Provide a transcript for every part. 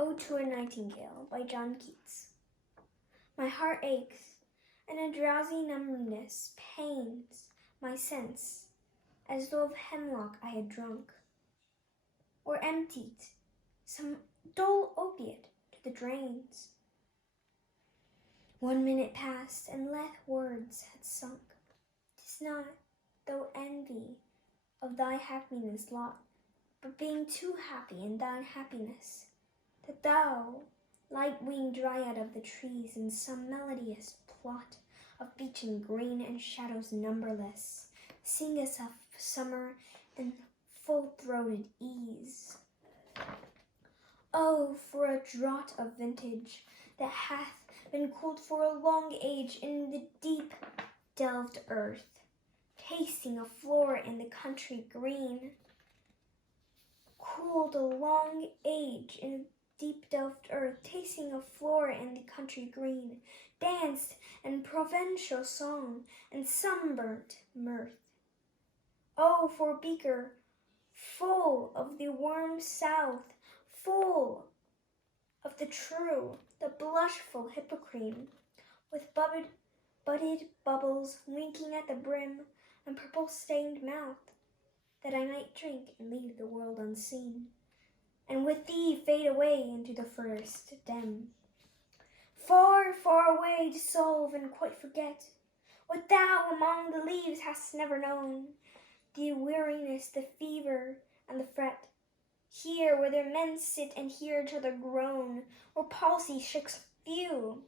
Ode to a Nightingale by Keats. My heart aches, and a drowsy numbness pains my sense, as though of hemlock I had drunk, or emptied some dull opiate to the drains. 1 minute passed, and lithe words had sunk. 'Tis not, though envy of thy happiness lot, but being too happy in thine happiness, that thou, light-winged dryad of the trees, in some melodious plot of beechen green and shadows numberless, singest of summer in full-throated ease. Oh, for a draught of vintage that hath been cooled for a long age in the deep delved earth, tasting a floor in the country green, cooled a long age in deep delved earth, tasting of flora in the country green, danced in provincial song and sunburnt mirth. Oh, for a beaker full of the warm south, full of the true, the blushful hippocrene, with budded bubbles winking at the brim and purple-stained mouth, that I might drink and leave the world unseen, and with thee fade away into the forest dim. Far, far away, dissolve and quite forget what thou among the leaves hast never known, the weariness, the fever, and the fret. Here, where their men sit and hear each other groan, where palsy shakes few,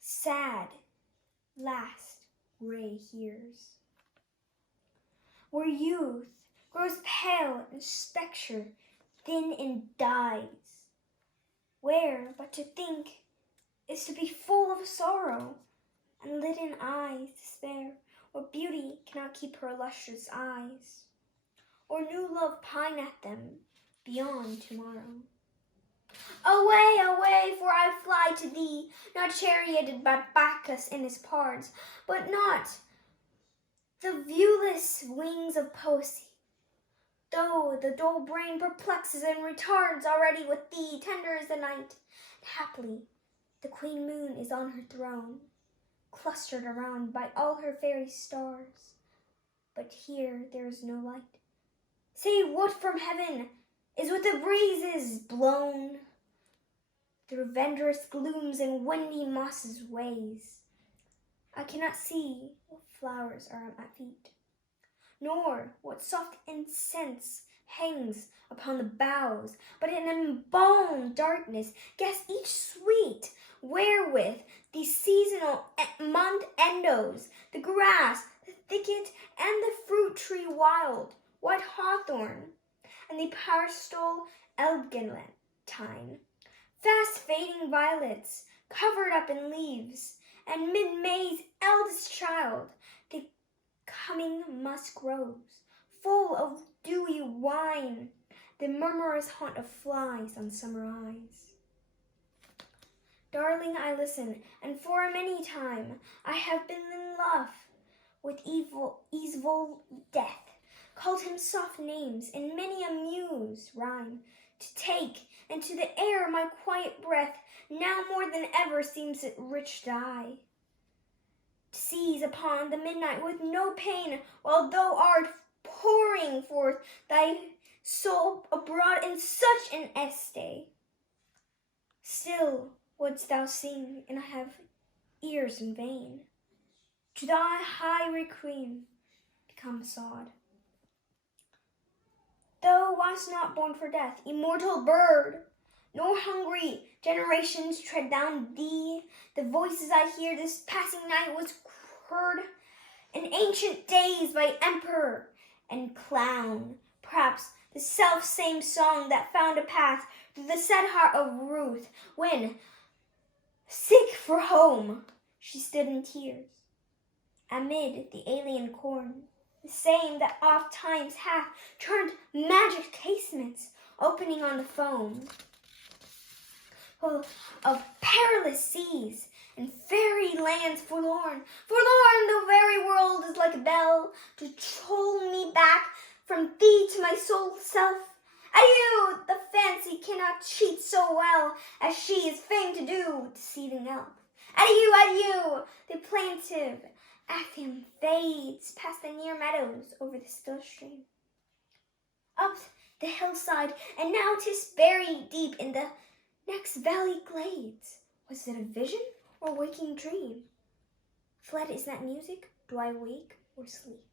sad, last gray hears. Where youth grows pale and spectre, thin and dies, where but to think is to be full of sorrow, and leaden eyes despair, where beauty cannot keep her lustrous eyes, or new love pine at them beyond tomorrow. Away, away, for I fly to thee, not charioted by Bacchus in his parts, but not the viewless wings of poesy, though the dull brain perplexes and retards already with thee, tender is the night, and haply the queen moon is on her throne, clustered around by all her fairy stars, but here there is no light, save what from heaven is with the breezes blown through vendrous glooms and windy mosses ways. I cannot see what flowers are at my feet, nor what soft incense hangs upon the boughs, but in embalmed darkness guess each sweet wherewith the seasonal month endows, the grass, the thicket, and the fruit tree wild, white hawthorn, and the pastoral eglantine, fast fading violets covered up in leaves, and mid-May's eldest child, the coming musk rose, full of dewy wine, the murmurous haunt of flies on summer eyes. Darling, I listen, and for many time I have been in love with easeful death, called him soft names in many a muse rhyme, to take into the air my quiet breath, now more than ever seems it rich dye. To seize upon the midnight with no pain, while thou art pouring forth thy soul abroad in such an estay. Still wouldst thou sing, and I have ears in vain, to thy high requiem become sod. Thou wast not born for death, immortal bird, nor hungry generations tread down thee. The voices I hear this passing night was heard in ancient days by emperor and clown, perhaps the self-same song that found a path through the sad heart of Ruth, when, sick for home, she stood in tears amid the alien corn, the same that oft times hath turned magic casements opening on the foam of perilous seas and fairy lands forlorn. Forlorn, the very world is like a bell to toll me back from thee to my soul self. Adieu, the fancy cannot cannot cheat so well as she is fain to do, deceiving elf. Adieu, adieu! The plaintive anthem fades past the near meadows over the still stream. Up the hillside, and now 'tis buried deep in the next valley glades. Was it a vision or waking dream? Fled is that music? Do I wake or sleep?